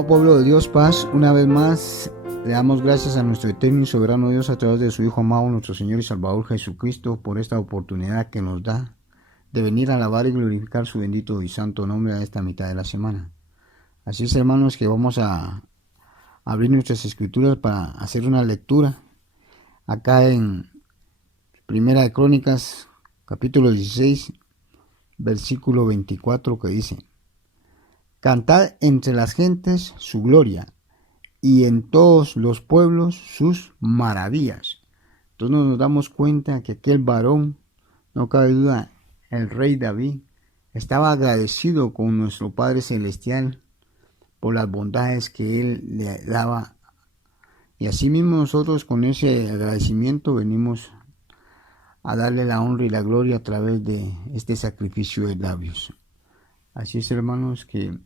Amado pueblo de Dios, paz, una vez más le damos gracias a nuestro eterno y soberano Dios a través de su Hijo amado, nuestro Señor y Salvador Jesucristo, por esta oportunidad que nos da de venir a alabar y glorificar su bendito y santo nombre a esta mitad de la semana. Así es, hermanos, que vamos a abrir nuestras escrituras para hacer una lectura acá en Primera de Crónicas, capítulo 16, versículo 24, que dice: Cantad entre las gentes su gloria, y en todos los pueblos sus maravillas. Entonces nos damos cuenta que aquel varón, no cabe duda, el rey David, estaba agradecido con nuestro Padre Celestial por las bondades que él le daba. Y asimismo nosotros con ese agradecimiento venimos a darle la honra y la gloria a través de este sacrificio de labios. Así es, hermanos, que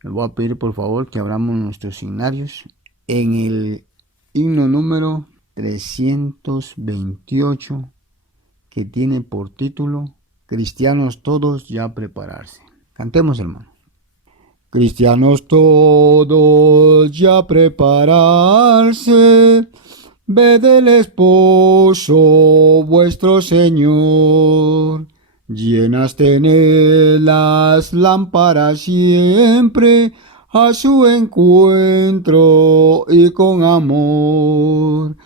les voy a pedir por favor que abramos nuestros signarios en el himno número 328, que tiene por título Cristianos todos ya prepararse. Cantemos, hermano. Cristianos todos ya prepararse, ved el esposo vuestro Señor. Llenas tened las lámparas siempre a su encuentro y con amor.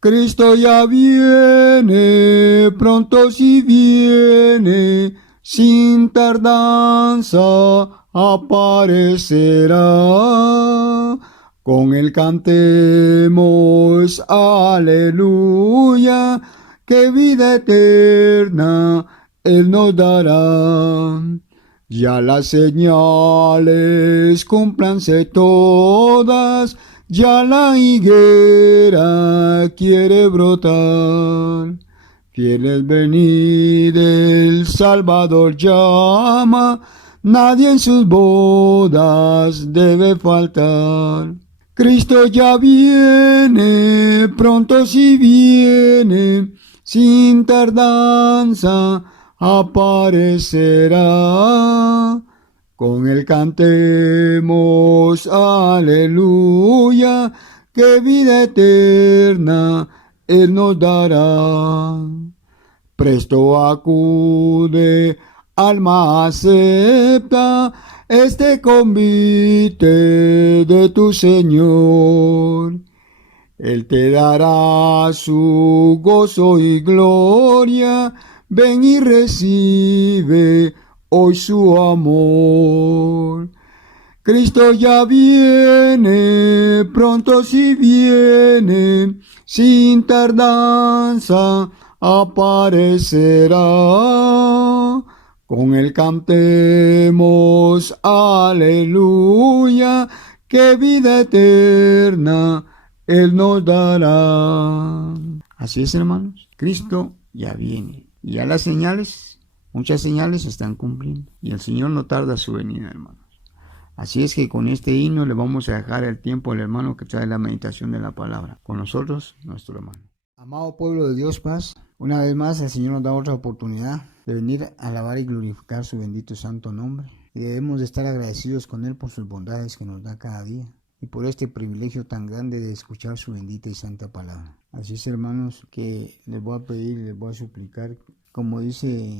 Cristo ya viene, pronto si viene, sin tardanza aparecerá. Con él cantemos aleluya, que vida eterna él nos dará. Ya las señales cúmplanse todas, ya la higuera quiere brotar. Fieles venid, el Salvador llama, nadie en sus bodas debe faltar. Cristo ya viene, pronto si viene, sin tardanza aparecerá. Con él cantemos aleluya, que vida eterna él nos dará. Presto acude, alma acepta este convite de tu Señor. Él te dará su gozo y gloria, ven y recibe hoy su amor. Cristo ya viene, pronto si viene, sin tardanza aparecerá. Con él cantemos aleluya, que vida eterna él nos dará. Así es, hermanos, Cristo ya viene. Y ya las señales, muchas señales se están cumpliendo. Y el Señor no tarda su venida, hermanos. Así es que con este himno le vamos a dejar el tiempo al hermano que trae la meditación de la palabra. Con nosotros, nuestro hermano. Amado pueblo de Dios, paz, una vez más el Señor nos da otra oportunidad de venir a alabar y glorificar su bendito y santo nombre. Y debemos de estar agradecidos con Él por sus bondades que nos da cada día y por este privilegio tan grande de escuchar su bendita y santa palabra. Así es, hermanos, que les voy a pedir, les voy a suplicar, como dice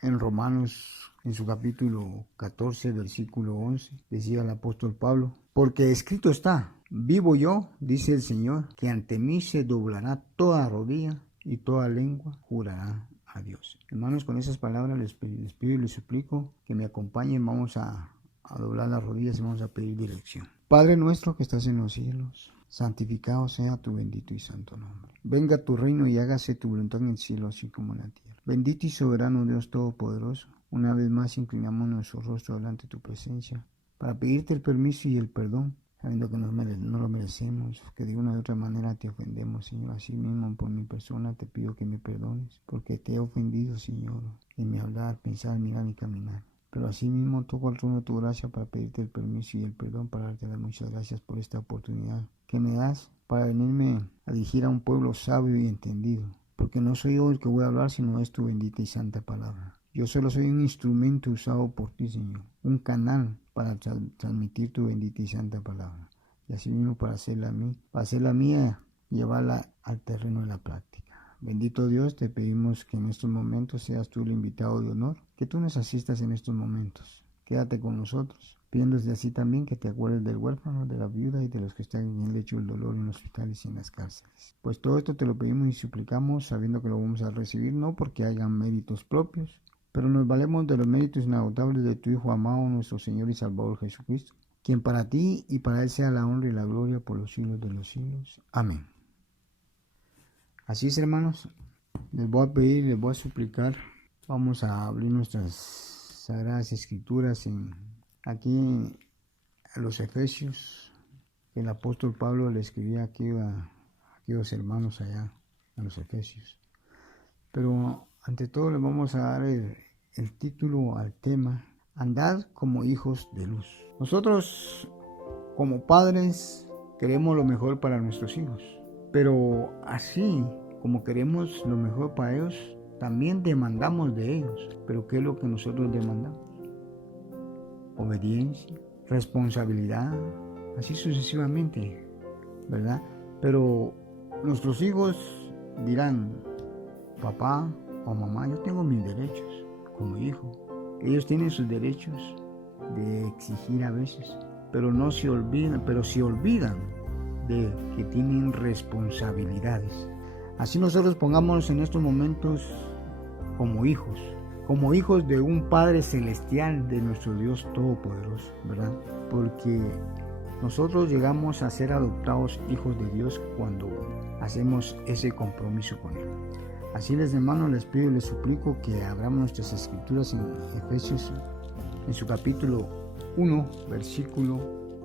en Romanos, en su capítulo 14, versículo 11, decía el apóstol Pablo: porque escrito está, vivo yo, dice el Señor, que ante mí se doblará toda rodilla y toda lengua jurará a Dios. Hermanos, con esas palabras les pido y les suplico que me acompañen. Vamos a doblar las rodillas y vamos a pedir dirección. Padre nuestro que estás en los cielos, santificado sea tu bendito y santo nombre. Venga tu reino y hágase tu voluntad en el cielo así como en la tierra. Bendito y soberano Dios todopoderoso, una vez más inclinamos nuestro rostro delante de tu presencia para pedirte el permiso y el perdón, sabiendo que no lo merecemos, que de una u otra manera te ofendemos, Señor. Así mismo por mi persona te pido que me perdones, porque te he ofendido, Señor, en mi hablar, pensar, mirar y caminar. Pero así mismo toco el trono de tu gracia para pedirte el permiso y el perdón, para darte las muchas gracias por esta oportunidad que me das para venirme a dirigir a un pueblo sabio y entendido, porque no soy yo el que voy a hablar, sino es tu bendita y santa palabra. Yo solo soy un instrumento usado por ti, Señor, un canal para transmitir tu bendita y santa palabra. Y así mismo para hacerla mía, llevarla al terreno de la práctica. Bendito Dios, te pedimos que en estos momentos seas tú el invitado de honor, que tú nos asistas en estos momentos. Quédate con nosotros, pidiéndote así también que te acuerdes del huérfano, de la viuda y de los que están en el lecho del dolor en los hospitales y en las cárceles. Pues todo esto te lo pedimos y suplicamos sabiendo que lo vamos a recibir, no porque hayan méritos propios, pero nos valemos de los méritos inagotables de tu Hijo amado, nuestro Señor y Salvador Jesucristo, quien para ti y para Él sea la honra y la gloria por los siglos de los siglos. Amén. Así es, hermanos, les voy a pedir, les voy a suplicar, vamos a abrir nuestras Sagradas Escrituras aquí a los Efesios, que el apóstol Pablo le escribía aquí a aquellos hermanos allá, a los Efesios. Pero ante todo le vamos a dar el título al tema, andad como hijos de luz. Nosotros como padres queremos lo mejor para nuestros hijos, pero así como queremos lo mejor para ellos, también demandamos de ellos. Pero ¿qué es lo que nosotros demandamos? Obediencia, responsabilidad, así sucesivamente, ¿verdad? Pero nuestros hijos dirán, papá o mamá, yo tengo mis derechos como hijo. Ellos tienen sus derechos de exigir a veces, pero no se olvidan, de que tienen responsabilidades. Así nosotros pongámonos en estos momentos como hijos de un Padre Celestial, de nuestro Dios Todopoderoso, ¿verdad? Porque nosotros llegamos a ser adoptados hijos de Dios cuando hacemos ese compromiso con Él. Así les hermanos, les pido y les suplico que abramos nuestras escrituras en Efesios, en su capítulo 1, versículo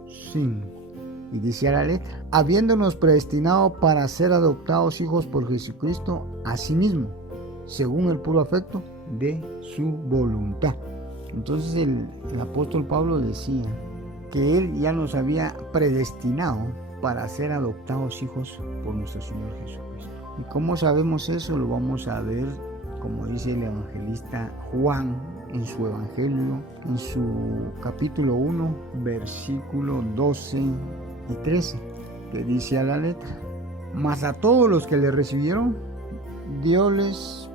5. Y dice a la letra, habiéndonos predestinado para ser adoptados hijos por Jesucristo, a sí mismo, según el puro afecto de su voluntad. Entonces el apóstol Pablo decía que él ya nos había predestinado para ser adoptados hijos por nuestro Señor Jesucristo. ¿Y cómo sabemos eso? Lo vamos a ver, como dice el evangelista Juan en su evangelio, en su capítulo 1, versículo 12 y 13, que dice a la letra, mas a todos los que le recibieron, dióles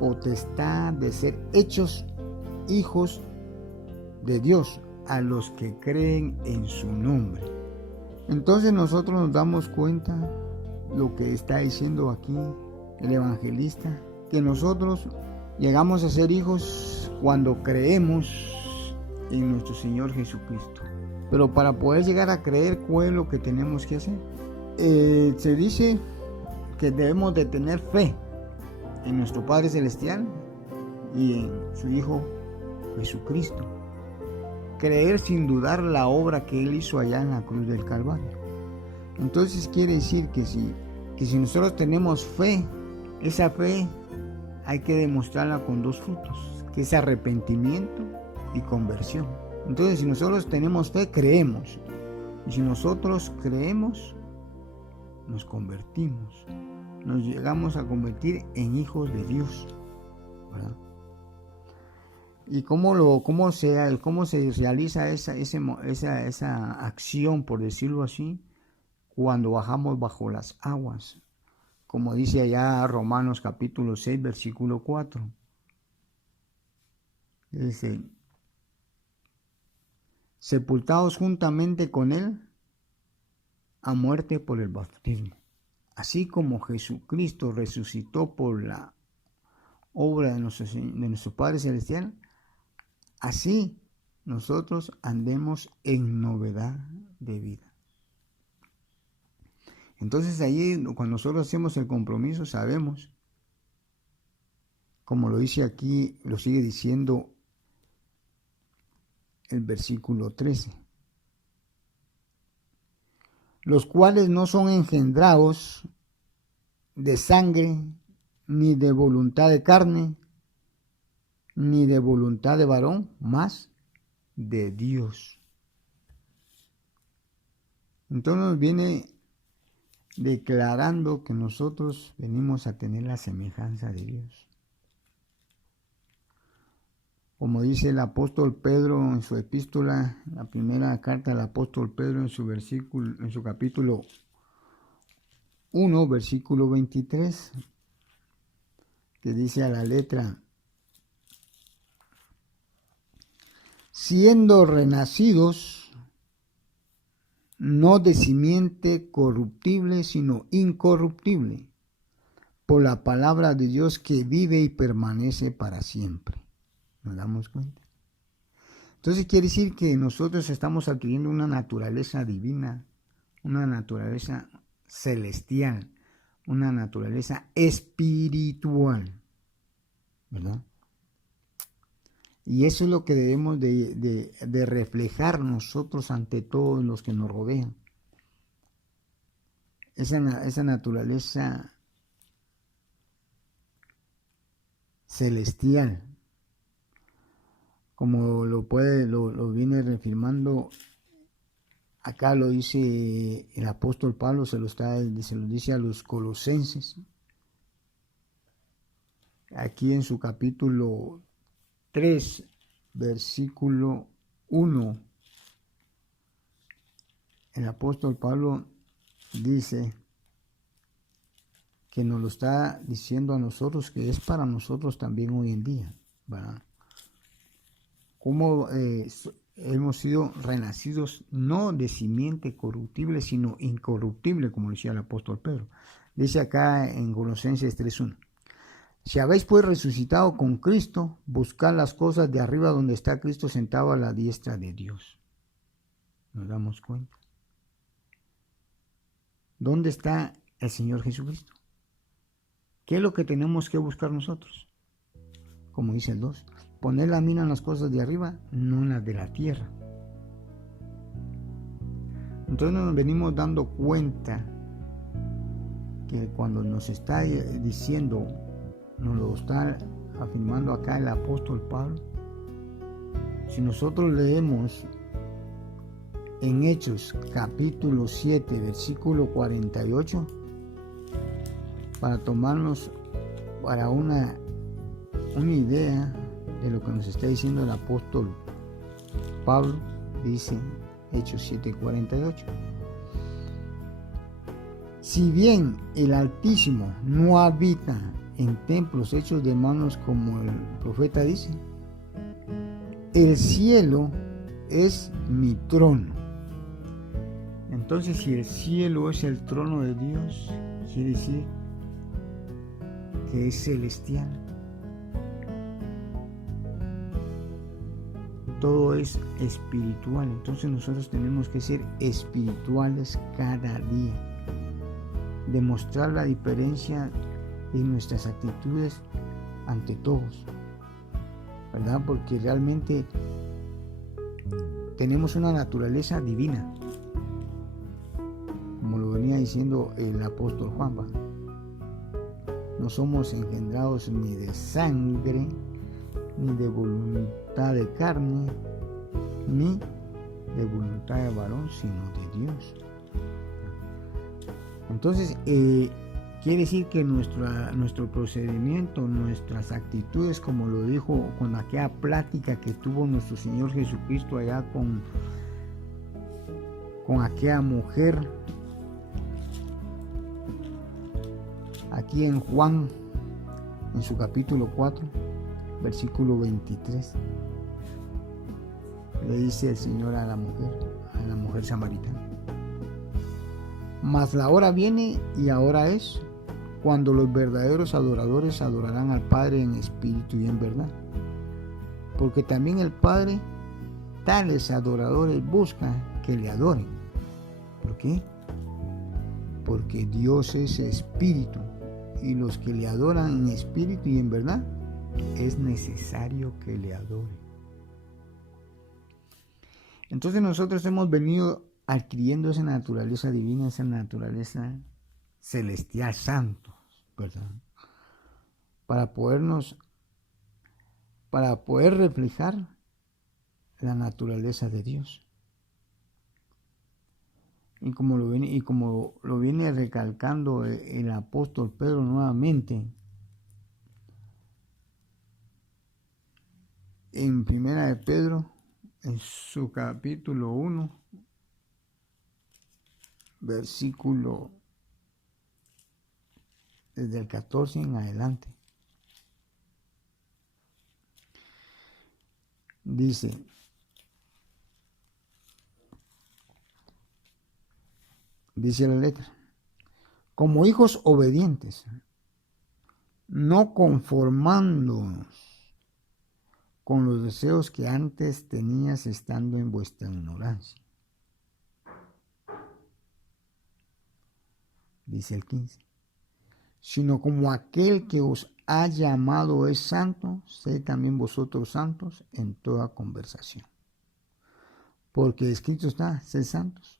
potestad de ser hechos hijos de Dios, a los que creen en su nombre. Entonces nosotros nos damos cuenta lo que está diciendo aquí el evangelista, que nosotros llegamos a ser hijos cuando creemos en nuestro Señor Jesucristo. Pero para poder llegar a creer, ¿cuál es lo que tenemos que hacer? Se dice que debemos de tener fe en nuestro Padre Celestial y en su Hijo Jesucristo. Creer sin dudar la obra que Él hizo allá en la cruz del Calvario. Entonces quiere decir que si nosotros tenemos fe, esa fe hay que demostrarla con dos frutos, que es arrepentimiento y conversión. Entonces si nosotros tenemos fe, creemos. Y si nosotros creemos, nos convertimos. Nos llegamos a convertir en hijos de Dios, ¿verdad? ¿Y cómo se realiza esa acción, por decirlo así? Cuando bajamos bajo las aguas, como dice allá Romanos capítulo 6, versículo 4. Dice, sepultados juntamente con Él a muerte por el bautismo. Así como Jesucristo resucitó por la obra de nuestro Padre Celestial, así nosotros andemos en novedad de vida. Entonces allí, cuando nosotros hacemos el compromiso, sabemos, como lo dice aquí, lo sigue diciendo el versículo 13, los cuales no son engendrados de sangre, ni de voluntad de carne, ni de voluntad de varón, mas de Dios. Entonces nos viene declarando que nosotros venimos a tener la semejanza de Dios. como dice el apóstol Pedro en su epístola, la primera carta del apóstol Pedro en su capítulo 1, versículo 23, que dice a la letra: siendo renacidos, no de simiente corruptible, sino incorruptible, por la palabra de Dios que vive y permanece para siempre. ¿Nos damos cuenta? Entonces quiere decir que nosotros estamos adquiriendo una naturaleza divina, una naturaleza celestial, una naturaleza espiritual, ¿verdad? Y eso es lo que debemos de reflejar nosotros ante todos los que nos rodean. Esa naturaleza celestial, como lo viene reafirmando, acá lo dice el apóstol Pablo, se lo dice a los colosenses, aquí en su capítulo 3, versículo 1, el apóstol Pablo dice que nos lo está diciendo a nosotros, que es para nosotros también hoy en día, ¿verdad? Como hemos sido renacidos no de simiente corruptible, sino incorruptible, como decía el apóstol Pedro. Dice acá en Colosenses 3:1: si habéis pues resucitado con Cristo, buscad las cosas de arriba donde está Cristo sentado a la diestra de Dios. ¿Nos damos cuenta? ¿Dónde está el Señor Jesucristo? ¿Qué es lo que tenemos que buscar nosotros? Como dice el 2, poner la mira en las cosas de arriba, no en las de la tierra. Entonces nos venimos dando cuenta que cuando nos está diciendo, nos lo está afirmando acá el apóstol Pablo, si nosotros leemos en Hechos capítulo 7, versículo 48, para tomarnos para una idea de lo que nos está diciendo el apóstol Pablo, dice Hechos 7:48: si bien el Altísimo no habita en templos hechos de manos como el profeta dice, el cielo es mi trono. Entonces, si el cielo es el trono de Dios, quiere decir que es celestial. Todo es espiritual. Entonces nosotros tenemos que ser espirituales cada día. Demostrar la diferencia en nuestras actitudes ante todos, ¿verdad? Porque realmente tenemos una naturaleza divina, como lo venía diciendo el apóstol Juan. No somos engendrados ni de sangre, ni de voluntad de carne, ni de voluntad de varón, sino de Dios. Entonces, quiere decir que nuestro procedimiento, nuestras actitudes, como lo dijo con aquella plática que tuvo nuestro Señor Jesucristo allá con aquella mujer, aquí en Juan, en su capítulo 4, versículo 23, le dice el Señor a la mujer samaritana: mas la hora viene y ahora es, cuando los verdaderos adoradores adorarán al Padre en espíritu y en verdad, porque también el Padre tales adoradores busca que le adoren. ¿Por qué? Porque Dios es espíritu, y los que le adoran en espíritu y en verdad, es necesario que le adoren. Entonces nosotros hemos venido adquiriendo esa naturaleza divina, esa naturaleza celestial, santos, ¿verdad? Para poder reflejar la naturaleza de Dios. Y como lo viene recalcando el apóstol Pedro nuevamente, en Primera de Pedro, en su capítulo 1, versículo desde el 14 en adelante. Dice, la letra, como hijos obedientes, no conformándonos con los deseos que antes tenías estando en vuestra ignorancia. Dice el 15, sino como aquel que os ha llamado es santo, sed también vosotros santos en toda conversación. Porque escrito está, sed santos,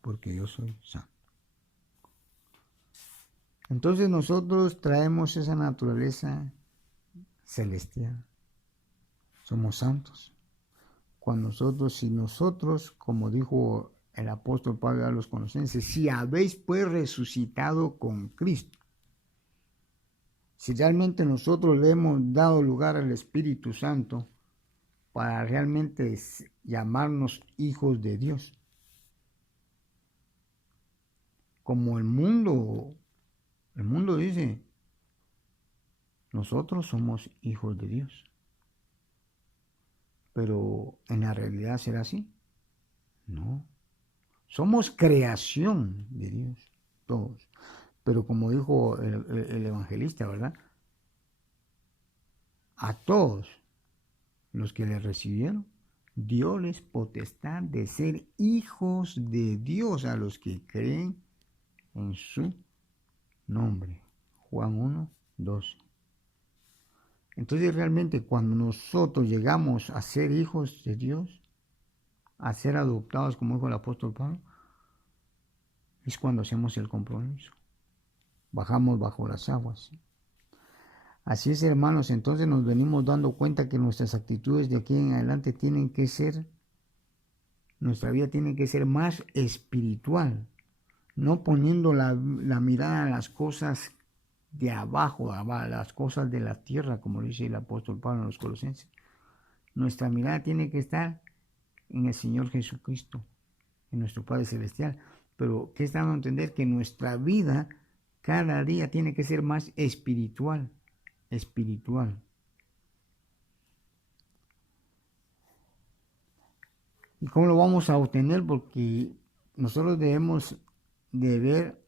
porque yo soy santo. Entonces nosotros traemos esa naturaleza celestial. Somos santos. Si nosotros, como dijo el apóstol Pablo a los Colosenses, si habéis pues resucitado con Cristo, si realmente nosotros le hemos dado lugar al Espíritu Santo para realmente llamarnos hijos de Dios, como el mundo dice, nosotros somos hijos de Dios. Pero en la realidad será así. No. Somos creación de Dios, todos. Pero como dijo el evangelista, ¿verdad? A todos los que le recibieron, dióles potestad de ser hijos de Dios a los que creen en su nombre. Juan 1, 12. Entonces realmente cuando nosotros llegamos a ser hijos de Dios, a ser adoptados, como dijo el apóstol Pablo, es cuando hacemos el compromiso. Bajamos bajo las aguas. Así es, hermanos, entonces nos venimos dando cuenta que nuestras actitudes de aquí en adelante nuestra vida tiene que ser más espiritual, no poniendo la mirada a las cosas de abajo, a las cosas de la tierra, como dice el apóstol Pablo en los Colosenses. Nuestra mirada tiene que estar en el Señor Jesucristo, en nuestro Padre Celestial. Pero, ¿qué está dando a entender? Que nuestra vida cada día tiene que ser más espiritual. ¿Y cómo lo vamos a obtener? Porque nosotros debemos de ver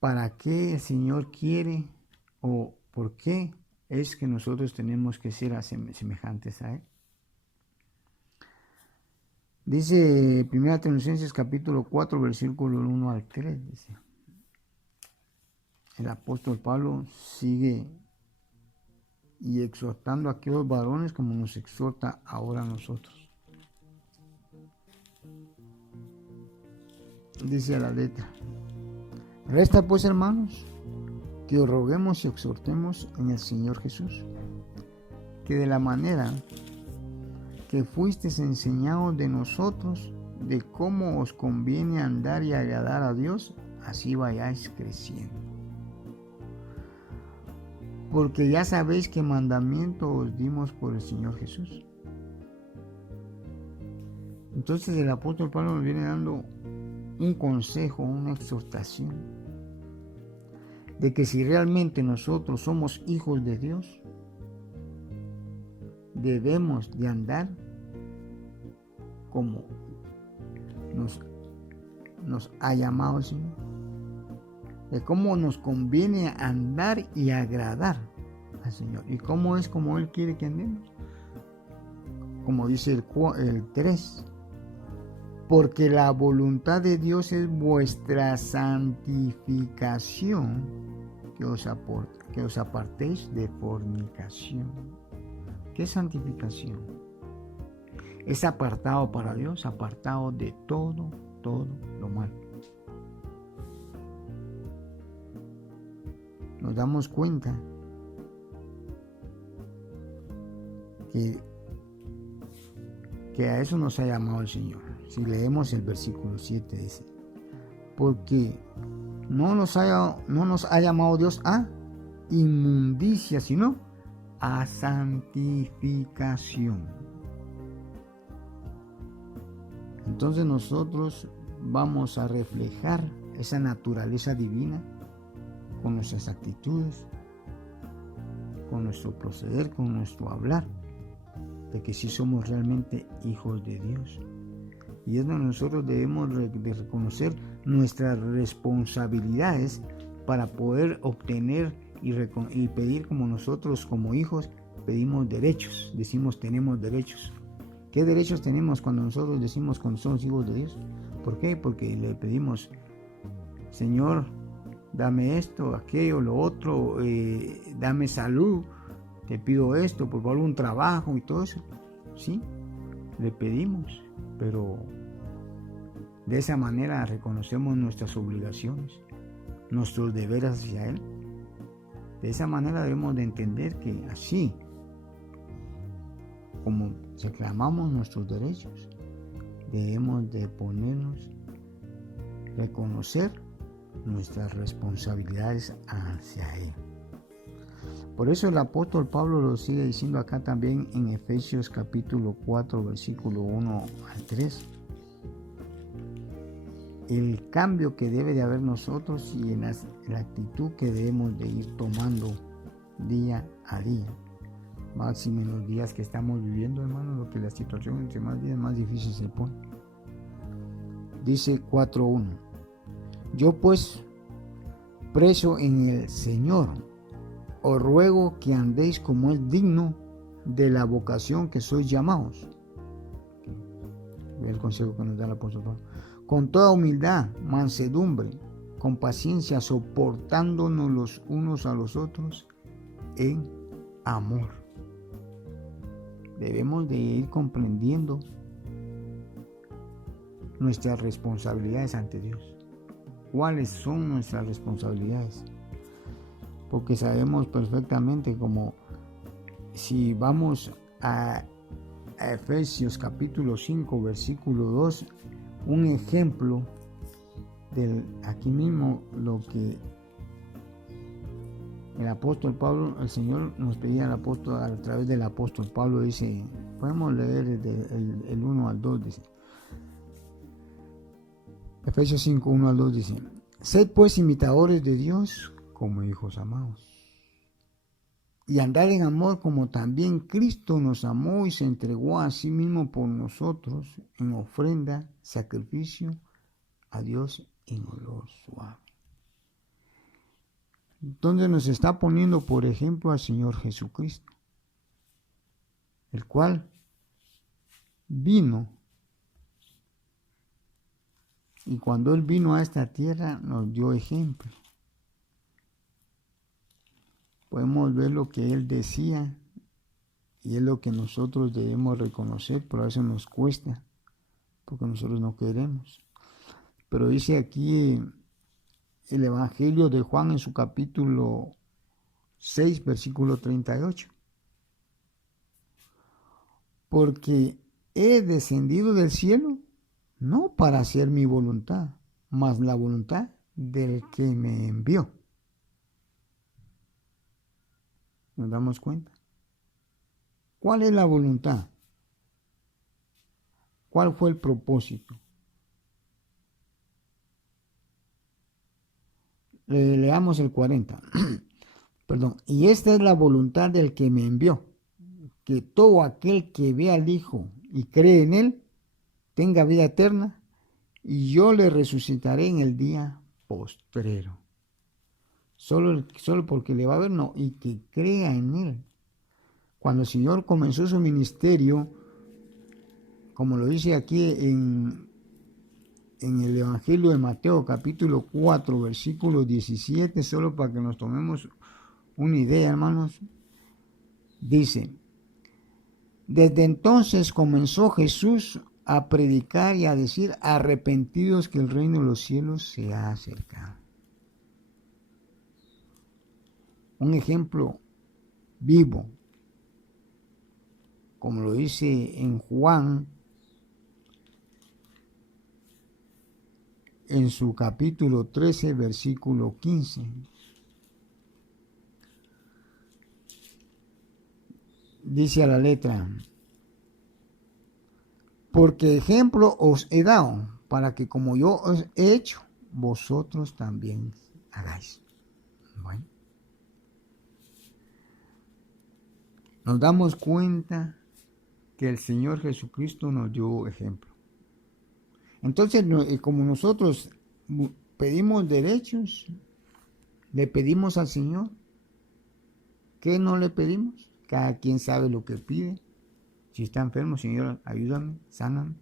para qué el Señor quiere o por qué es que nosotros tenemos que ser semejantes a Él. Dice 1 Tesalonicenses capítulo 4, versículo 1 al 3, dice. El apóstol Pablo sigue y exhortando a aquellos varones como nos exhorta ahora a nosotros. Dice la letra: resta pues, hermanos, que os roguemos y exhortemos en el Señor Jesús, que de la manera que fuisteis enseñados de nosotros, de cómo os conviene andar y agradar a Dios, así vayáis creciendo. Porque ya sabéis qué mandamiento os dimos por el Señor Jesús. Entonces el apóstol Pablo nos viene dando un consejo, una exhortación, de que si realmente nosotros somos hijos de Dios, debemos de andar como nos ha llamado el Señor, de cómo nos conviene andar y agradar al Señor, y cómo es como Él quiere que andemos, como dice el 3, porque la voluntad de Dios es vuestra santificación, que os apartéis de fornicación. ¿Qué es santificación? Es apartado para Dios, apartado de todo lo malo. Nos damos cuenta que a eso nos ha llamado el Señor. Si leemos el versículo 7, dice: porque no nos ha llamado Dios a inmundicia, sino a santificación. Entonces nosotros vamos a reflejar esa naturaleza divina con nuestras actitudes, con nuestro proceder, con nuestro hablar, de que sí somos realmente hijos de Dios. Y es donde nosotros debemos de reconocer nuestras responsabilidades para poder obtener y pedir, como nosotros como hijos pedimos derechos, decimos tenemos derechos. ¿Qué derechos tenemos cuando nosotros decimos cuando somos hijos de Dios? ¿Por qué? Porque le pedimos, Señor, dame esto, aquello, lo otro, dame salud, te pido esto, por favor, un trabajo y todo eso. Sí, le pedimos, pero de esa manera reconocemos nuestras obligaciones, nuestros deberes hacia Él. De esa manera debemos de entender que así como reclamamos nuestros derechos, debemos de reconocer nuestras responsabilidades hacia Él. Por eso el apóstol Pablo lo sigue diciendo acá también en Efesios capítulo 4, versículo 1 al 3. El cambio que debe de haber nosotros y en la actitud que debemos de ir tomando día a día. Máximo en los días que estamos viviendo, hermano, lo que la situación entre más días más difícil se pone. Dice 4.1: Yo pues, preso en el Señor, os ruego que andéis como es digno de la vocación que sois llamados. El consejo que nos da el apóstol Pablo. Con toda humildad, mansedumbre, con paciencia, soportándonos los unos a los otros en amor. Debemos de ir comprendiendo nuestras responsabilidades ante Dios. ¿Cuáles son nuestras responsabilidades? Porque sabemos perfectamente, como si vamos a Efesios capítulo 5, versículo 2, un ejemplo de aquí mismo lo que el apóstol Pablo, el Señor nos pedía al apóstol, a través del apóstol Pablo, dice, podemos leer el 1 al 2, dice, Efesios 5, 1 al 2 dice, sed pues imitadores de Dios como hijos amados, y andar en amor como también Cristo nos amó y se entregó a sí mismo por nosotros en ofrenda, sacrificio a Dios en olor suave. Entonces nos está poniendo por ejemplo al Señor Jesucristo, el cual vino, y cuando Él vino a esta tierra nos dio ejemplo. Podemos ver lo que Él decía y es lo que nosotros debemos reconocer, pero a eso nos cuesta, porque nosotros no queremos. Pero dice aquí el Evangelio de Juan en su capítulo 6, versículo 38. Porque he descendido del cielo no para hacer mi voluntad, mas la voluntad del que me envió. ¿Nos damos cuenta? ¿Cuál es la voluntad? ¿Cuál fue el propósito? Leamos el 40. Perdón. Y esta es la voluntad del que me envió, que todo aquel que ve al Hijo y cree en Él tenga vida eterna, y yo le resucitaré en el día postrero. Solo porque le va a ver, no, y que crea en Él. Cuando el Señor comenzó su ministerio, como lo dice aquí en el Evangelio de Mateo, capítulo 4, versículo 17, solo para que nos tomemos una idea, hermanos, dice, desde entonces comenzó Jesús a predicar y a decir, arrepentidos que el reino de los cielos se ha acercado. Un ejemplo vivo, como lo dice en Juan, en su capítulo 13, versículo 15. dice a la letra, porque ejemplo os he dado, para que como yo os he hecho, vosotros también hagáis. Bueno, nos damos cuenta que el Señor Jesucristo nos dio ejemplo. Entonces, como nosotros pedimos derechos, le pedimos al Señor, ¿qué no le pedimos? Cada quien sabe lo que pide. Si está enfermo, Señor, ayúdame, sáname.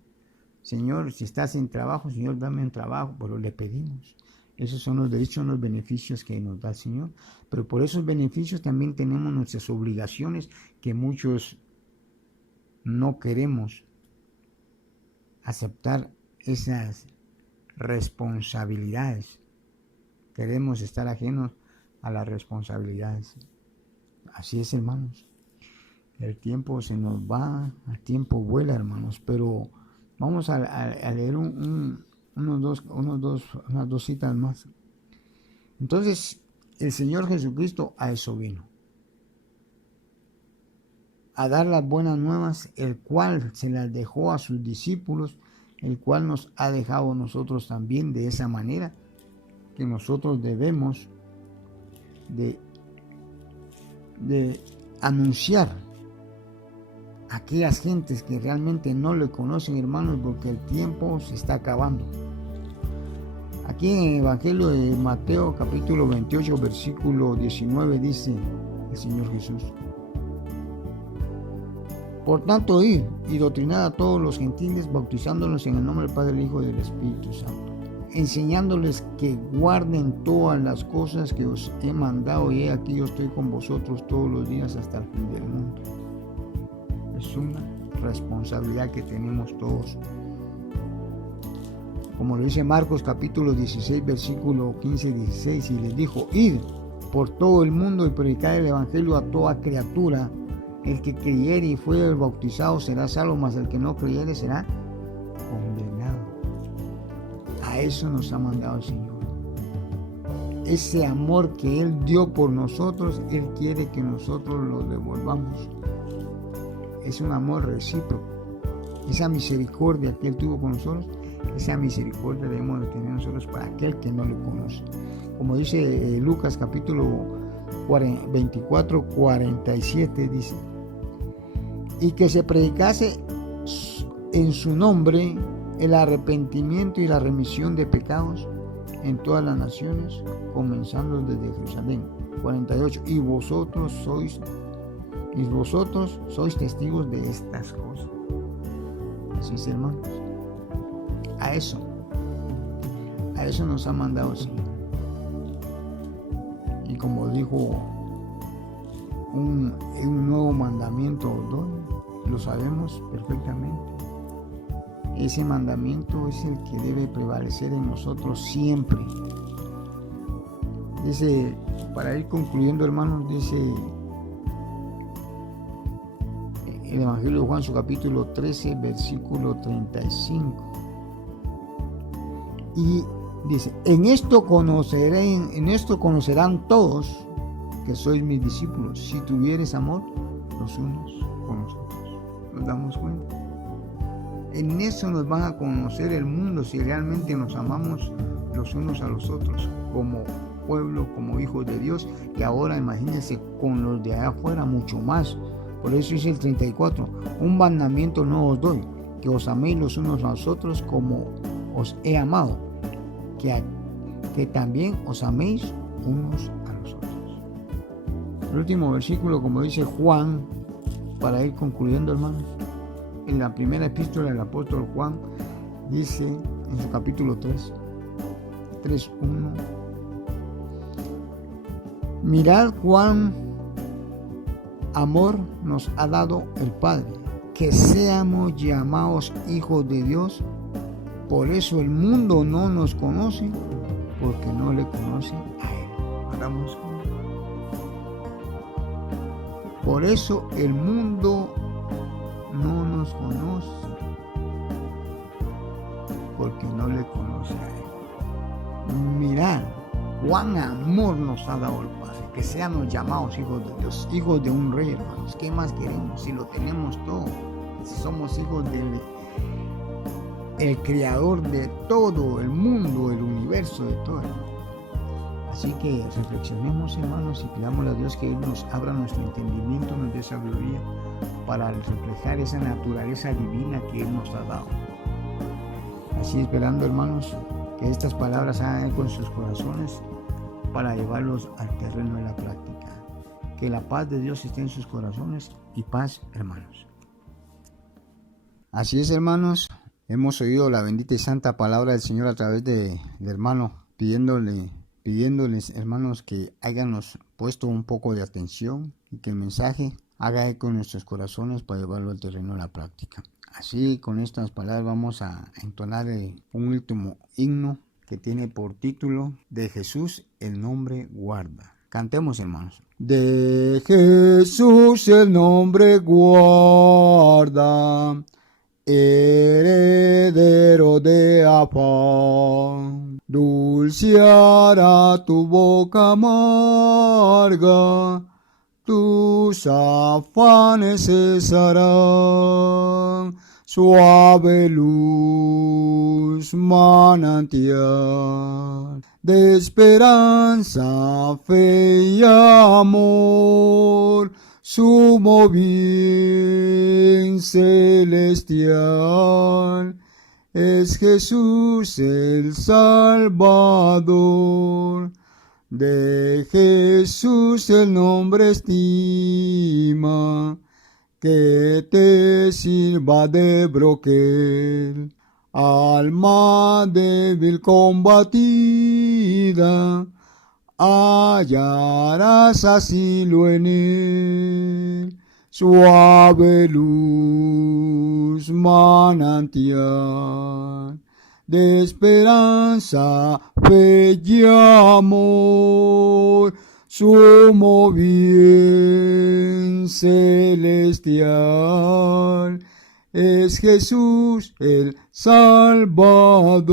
Señor, si estás sin trabajo, Señor, dame un trabajo, pero le pedimos. Esos son los derechos, los beneficios que nos da el Señor. Pero por esos beneficios también tenemos nuestras obligaciones que muchos no queremos aceptar esas responsabilidades. Queremos estar ajenos a las responsabilidades. Así es, hermanos. El tiempo se nos va, el tiempo vuela, hermanos, pero vamos a leer unas dos citas más. Entonces, el Señor Jesucristo a eso vino, a dar las buenas nuevas, el cual se las dejó a sus discípulos, el cual nos ha dejado a nosotros también de esa manera, que nosotros debemos de anunciar a aquellas gentes que realmente no le conocen, hermanos, porque el tiempo se está acabando. Aquí en el Evangelio de Mateo, capítulo 28, versículo 19, dice el Señor Jesús: por tanto, id y doctrinad a todos los gentiles, bautizándolos en el nombre del Padre, del Hijo y del Espíritu Santo, enseñándoles que guarden todas las cosas que os he mandado, y he aquí yo estoy con vosotros todos los días hasta el fin del mundo. Es una responsabilidad que tenemos todos. Como lo dice Marcos capítulo 16, versículo 15 y 16, y les dijo: id por todo el mundo y predicad el evangelio a toda criatura. El que creyere y fuere bautizado será salvo, mas el que no creyere será condenado. A eso nos ha mandado el Señor. Ese amor que Él dio por nosotros, Él quiere que nosotros lo devolvamos. Es un amor recíproco. Esa misericordia que Él tuvo con nosotros, esa misericordia debemos de tener nosotros para aquel que no le conoce. Como dice Lucas capítulo 24, 47, dice: y que se predicase en su nombre el arrepentimiento y la remisión de pecados en todas las naciones, comenzando desde Jerusalén. 48. Y vosotros sois testigos de estas cosas. Así es, hermanos. A eso nos ha mandado el Señor. Y como dijo, un nuevo mandamiento os doy, lo sabemos perfectamente. Ese mandamiento es el que debe prevalecer en nosotros siempre. Dice, para ir concluyendo, hermanos, dice el Evangelio de Juan, su capítulo 13, versículo 35. Y dice: en esto conocerán todos que sois mis discípulos, si tuvieres amor los unos con los otros. ¿Nos damos cuenta? En eso nos van a conocer el mundo, si realmente nos amamos los unos a los otros, como pueblo, como hijos de Dios. Y ahora imagínense con los de allá afuera mucho más. Por eso dice el 34: un mandamiento no os doy, que os améis los unos a los otros como os he amado, que también os améis unos a los otros. El último versículo, como dice Juan, para ir concluyendo, hermanos, en la primera epístola del apóstol Juan, dice en su capítulo 3:1: mirad cuán amor nos ha dado el Padre, que seamos llamados hijos de Dios. Por eso el mundo no nos conoce, porque no le conoce a Él. Hagamos con Él. Por eso el mundo no nos conoce, porque no le conoce a Él. Mirad cuán amor nos ha dado el Padre, que seamos llamados hijos de Dios, hijos de un rey, hermanos. ¿Qué más queremos si lo tenemos todo? Si somos hijos del el creador de todo el mundo, el universo, de todo. Así que reflexionemos, hermanos, y pidamos a Dios que Él nos abra nuestro entendimiento, nos dé sabiduría para reflejar esa naturaleza divina que Él nos ha dado. Así esperando, hermanos, que estas palabras hagan eco en sus corazones para llevarlos al terreno de la práctica. Que la paz de Dios esté en sus corazones y paz, hermanos. Así es, hermanos, hemos oído la bendita y santa palabra del Señor a través del hermano, pidiéndoles, hermanos, que háganos puesto un poco de atención y que el mensaje haga eco en nuestros corazones para llevarlo al terreno de la práctica. Así, con estas palabras vamos a entonar un último himno que tiene por título De Jesús el nombre guarda. Cantemos, hermanos. De Jesús el nombre guarda, heredero de afán, dulceará tu boca amarga, tus afanes cesarán, suave luz manantial de esperanza, fe y amor, sumo bien celestial, es Jesús el Salvador. De Jesús el nombre estima, que te sirva de broquel, alma débil combatida, hallarás asilo en él, suave luz manantial de esperanza, fe y amor, sumo bien celestial, es Jesús el Salvador.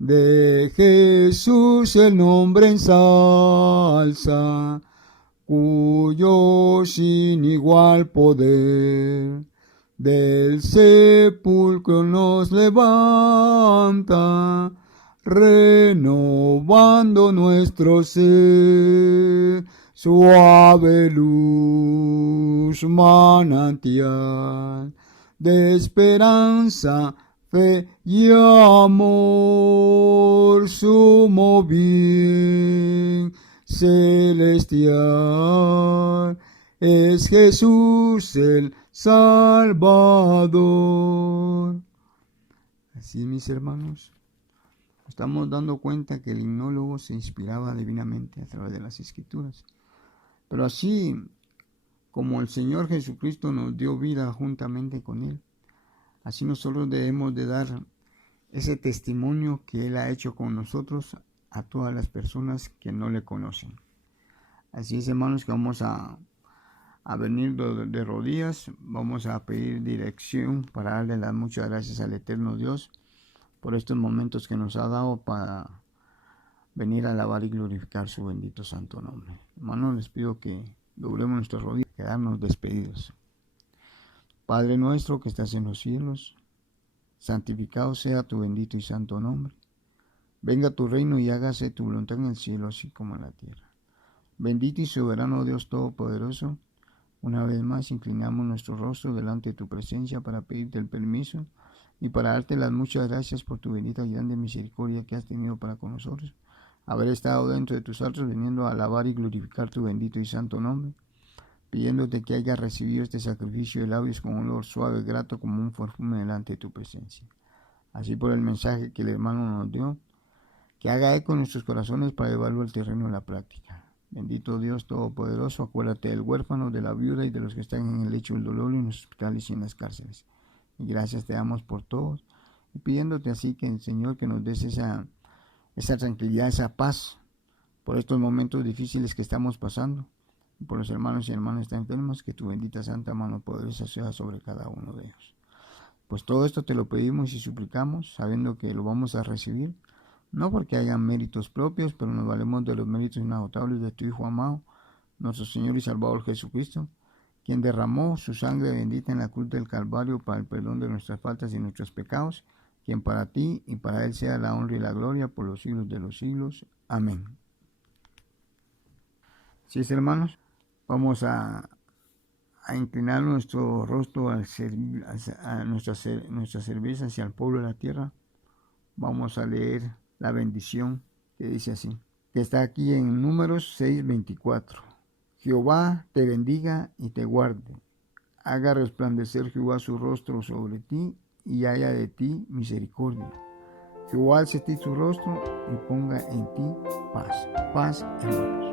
De Jesús el nombre ensalza, cuyo sin igual poder del sepulcro nos levanta, renovando nuestro ser, suave luz manantial de esperanza, fe y amor, sumo bien celestial, es Jesús el Salvador. Así, mis hermanos, estamos dando cuenta que el himnólogo se inspiraba divinamente a través de las Escrituras. Pero así como el Señor Jesucristo nos dio vida juntamente con Él, así nosotros debemos de dar ese testimonio que Él ha hecho con nosotros a todas las personas que no le conocen. Así es, hermanos, que vamos a venir de rodillas, vamos a pedir dirección para darle las muchas gracias al eterno Dios por estos momentos que nos ha dado para venir a alabar y glorificar su bendito santo nombre. Hermanos, les pido que doblemos nuestras rodillas y quedarnos despedidos. Padre nuestro que estás en los cielos, santificado sea tu bendito y santo nombre. Venga tu reino y hágase tu voluntad en el cielo así como en la tierra. Bendito y soberano Dios Todopoderoso, una vez más inclinamos nuestro rostro delante de tu presencia para pedirte el permiso y para darte las muchas gracias por tu bendita y grande misericordia que has tenido para con nosotros, haber estado dentro de tus altos viniendo a alabar y glorificar tu bendito y santo nombre, pidiéndote que hayas recibido este sacrificio de labios con un olor suave, grato como un perfume delante de tu presencia. Así por el mensaje que el hermano nos dio, que haga eco en nuestros corazones para llevarlo al terreno de la práctica. Bendito Dios Todopoderoso, acuérdate del huérfano, de la viuda y de los que están en el lecho del dolor, en los hospitales y en las cárceles. Y gracias te damos por todos, y pidiéndote así que el Señor que nos des esa tranquilidad, esa paz, por estos momentos difíciles que estamos pasando, y por los hermanos y hermanas que están enfermos, que tu bendita santa mano poderosa sea sobre cada uno de ellos. Pues todo esto te lo pedimos y suplicamos, sabiendo que lo vamos a recibir, no porque hayan méritos propios, pero nos valemos de los méritos inagotables de tu Hijo amado, nuestro Señor y Salvador Jesucristo, quien derramó su sangre bendita en la cruz del Calvario para el perdón de nuestras faltas y nuestros pecados, quien para ti y para Él sea la honra y la gloria por los siglos de los siglos. Amén. Sí, hermanos, vamos a inclinar nuestro rostro a nuestra cerveza hacia el pueblo de la tierra. Vamos a leer la bendición que dice así, que está aquí en Números 6:24. Jehová te bendiga y te guarde. Haga resplandecer Jehová su rostro sobre ti y haya de ti misericordia. Jehová alce ti su rostro y ponga en ti paz. Paz, hermanos.